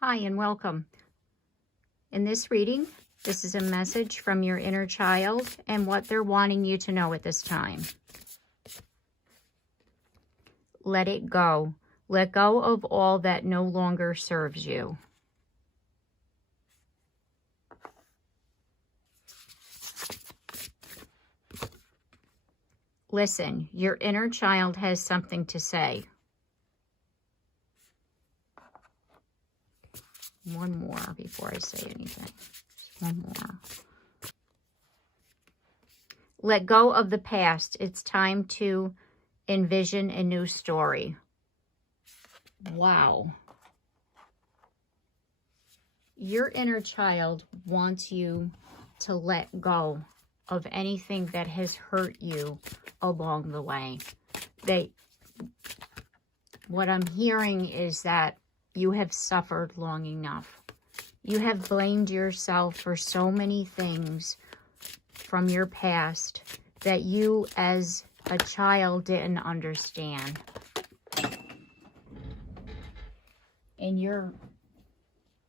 Hi and welcome. In this reading, this is a message from your inner child and what they're wanting you to know at this time. Let it go. Let go of all that no longer serves you. Listen, your inner child has something to say. One more before I say anything. Just one more. Let go of the past. It's time to envision a new story. Wow. Your inner child wants you to let go of anything that has hurt you along the way. What I'm hearing is that you have suffered long enough. You have blamed yourself for so many things from your past that you as a child didn't understand. And you're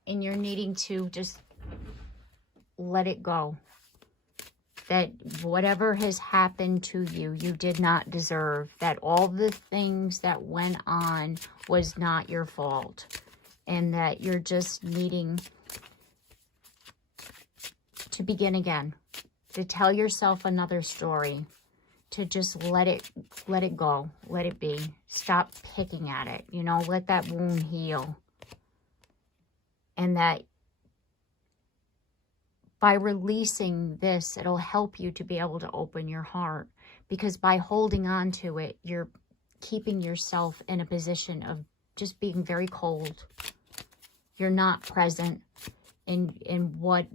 needing to just let it go. That whatever has happened to you, you did not deserve. That all the things that went on was not your fault. And that you're just needing to begin again. To tell yourself another story. To just let it go. Let it be. Stop picking at it. You know, let that wound heal. And that by releasing this, it'll help you to be able to open your heart. Because by holding on to it, you're keeping yourself in a position of just being very cold. You're not present in what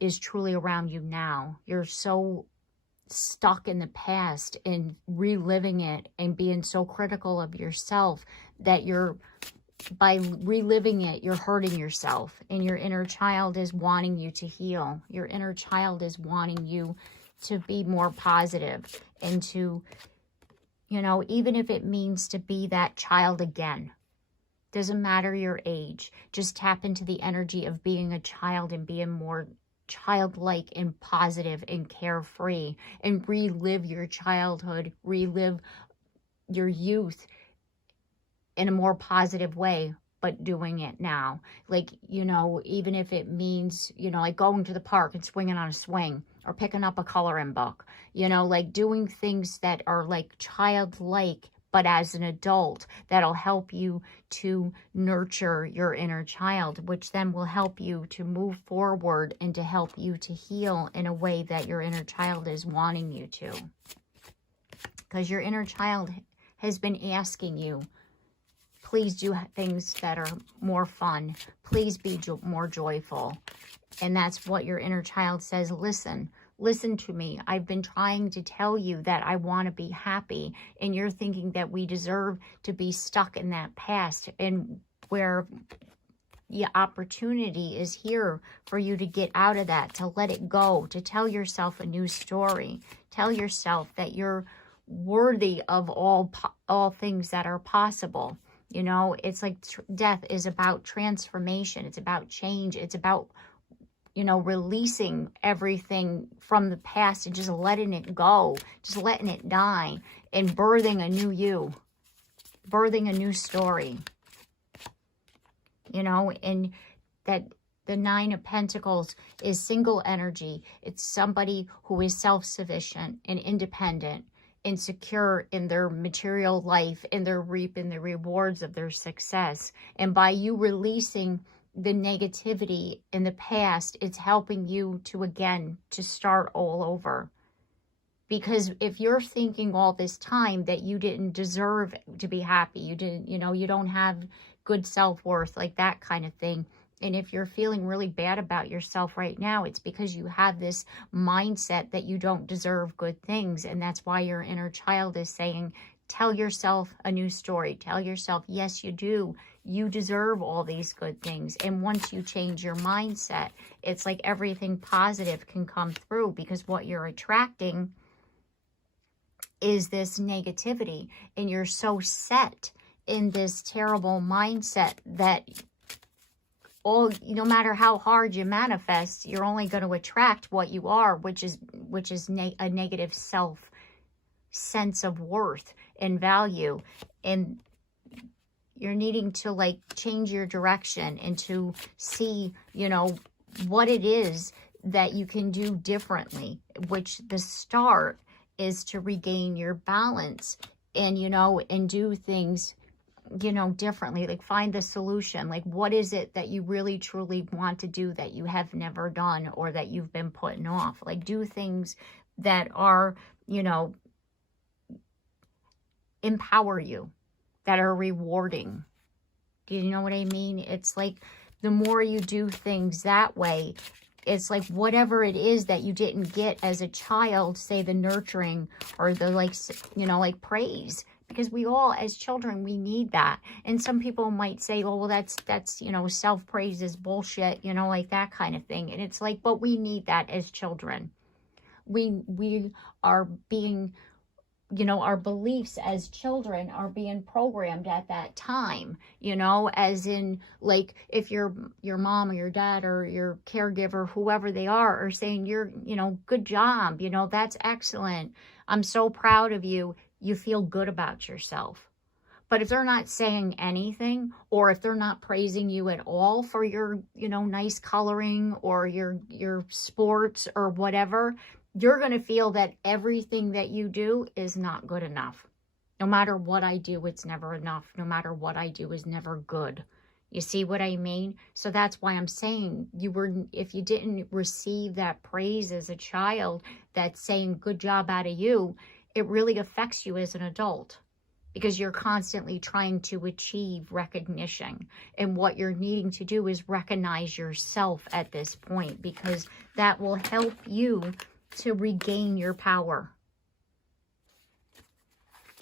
is truly around you now. You're so stuck in the past and reliving it and being so critical of yourself that by reliving it, you're hurting yourself, and your inner child is wanting you to heal. Your inner child is wanting you to be more positive and to, you know, even if it means to be that child again. Doesn't matter your age. Just tap into the energy of being a child and being more childlike and positive and carefree, and relive your childhood, relive your youth in a more positive way, but doing it now. Like, you know, even if it means, you know, like going to the park and swinging on a swing or picking up a coloring book, you know, like doing things that are like childlike, but as an adult, that'll help you to nurture your inner child, which then will help you to move forward and to help you to heal in a way that your inner child is wanting you to. Because your inner child has been asking you, please do things that are more fun. Please be more joyful. And that's what your inner child says. Listen to me. I've been trying to tell you that I want to be happy. And you're thinking that we deserve to be stuck in that past. And where the opportunity is here for you to get out of that, to let it go, to tell yourself a new story. Tell yourself that you're worthy of all things that are possible. You know, it's like death is about transformation. It's about change. It's about, you know, releasing everything from the past and just letting it go, just letting it die and birthing a new you, birthing a new story. You know, and that the Nine of Pentacles is single energy. It's somebody who is self-sufficient and independent, insecure in their material life, and they're reaping the rewards of their success. And by you releasing the negativity in the past, it's helping you to, again, to start all over. Because if you're thinking all this time that you didn't deserve to be happy, you didn't, you know, you don't have good self-worth, like that kind of thing. And if you're feeling really bad about yourself right now, it's because you have this mindset that you don't deserve good things. And that's why your inner child is saying, tell yourself a new story. Tell yourself, yes, you do. You deserve all these good things. And once you change your mindset, it's like everything positive can come through, because what you're attracting is this negativity. And you're so set in this terrible mindset that no matter how hard you manifest, you're only going to attract what you are, which is a negative sense of worth and value. And you're needing to like change your direction and to see, you know, what it is that you can do differently, which the start is to regain your balance and, you know, and do things, you know, differently. Like find the solution. Like what is it that you really truly want to do that you have never done or that you've been putting off? Like do things that are, you know, empower you, that are rewarding. Do you know what I mean? It's like the more you do things that way, it's like whatever it is that you didn't get as a child, say the nurturing or the like, you know, like praise, because we all as children, we need that. And some people might say, oh, well, that's, you know, self-praise is bullshit, you know, like that kind of thing. And it's like, but we need that as children. We are being, you know, our beliefs as children are being programmed at that time, you know, as in like if your mom or your dad or your caregiver, whoever they are saying you're, you know, good job, you know, that's excellent, I'm so proud of you, you feel good about yourself. But if they're not saying anything, or if they're not praising you at all for your, you know, nice coloring or your sports or whatever, you're going to feel that everything that you do is not good enough. No matter what I do, it's never enough. No matter what I do is never good. You see what I mean? So that's why I'm saying if you didn't receive that praise as a child, that's saying good job out of you, it really affects you as an adult because you're constantly trying to achieve recognition. And what you're needing to do is recognize yourself at this point, because that will help you to regain your power.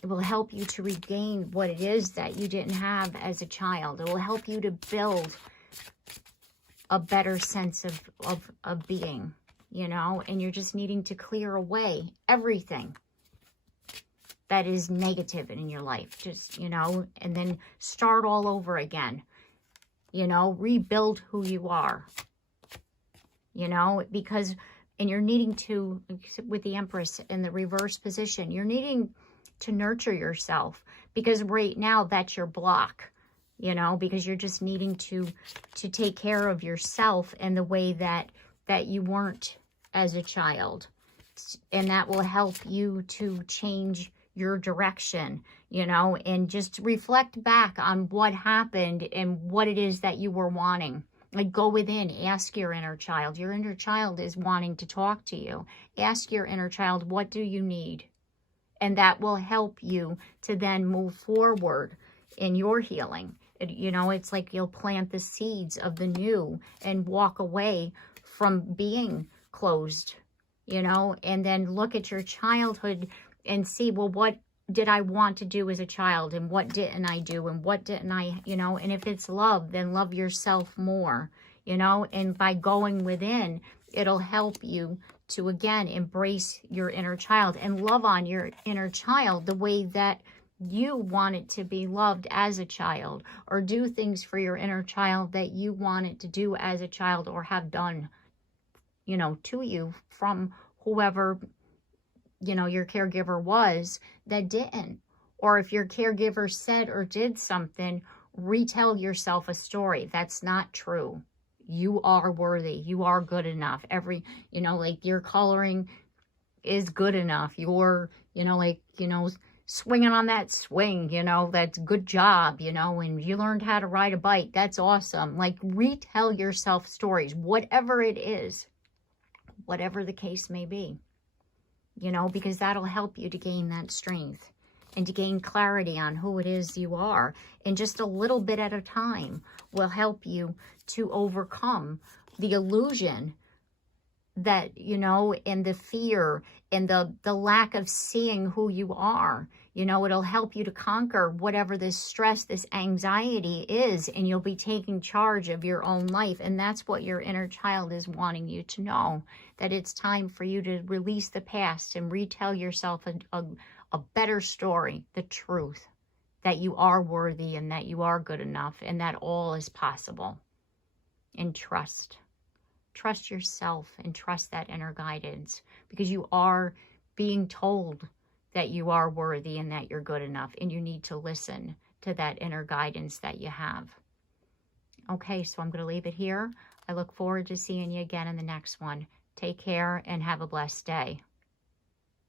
It will help you to regain what it is that you didn't have as a child. It will help you to build a better sense of being, you know, and you're just needing to clear away everything that is negative in your life, just, you know, and then start all over again, you know, rebuild who you are, you know, because, and you're needing to, with the Empress in the reverse position, you're needing to nurture yourself, because right now that's your block, you know, because you're just needing to take care of yourself in the way that you weren't as a child. And that will help you to change your direction, you know, and just reflect back on what happened and what it is that you were wanting. Like go within, ask your inner child. Your inner child is wanting to talk to you. Ask your inner child, what do you need? And that will help you to then move forward in your healing. You know, it's like you'll plant the seeds of the new and walk away from being closed, you know, and then look at your childhood and see, well, what did I want to do as a child, and what didn't I do, and what didn't I, you know, and if it's love, then love yourself more, you know, and by going within, it'll help you to, again, embrace your inner child and love on your inner child the way that you want it to be loved as a child, or do things for your inner child that you want it to do as a child or have done, you know, to you from whoever, you know, your caregiver was that didn't. Or if your caregiver said or did something, retell yourself a story. That's not true. You are worthy. You are good enough. You know, like your coloring is good enough. You're, you know, like, you know, swinging on that swing, you know, that's good job, you know, and you learned how to ride a bike. That's awesome. Like retell yourself stories, whatever it is, whatever the case may be. You know, because that'll help you to gain that strength and to gain clarity on who it is you are. And just a little bit at a time will help you to overcome the illusion that, you know, and the fear and the lack of seeing who you are. You know, it'll help you to conquer whatever this stress, this anxiety is, and you'll be taking charge of your own life. And that's what your inner child is wanting you to know, that it's time for you to release the past and retell yourself a better story, the truth, that you are worthy and that you are good enough and that all is possible. and trust. Trust yourself and trust that inner guidance, because you are being told that you are worthy and that you're good enough, and you need to listen to that inner guidance that you have. Okay, so I'm going to leave it here. I look forward to seeing you again in the next one. Take care and have a blessed day.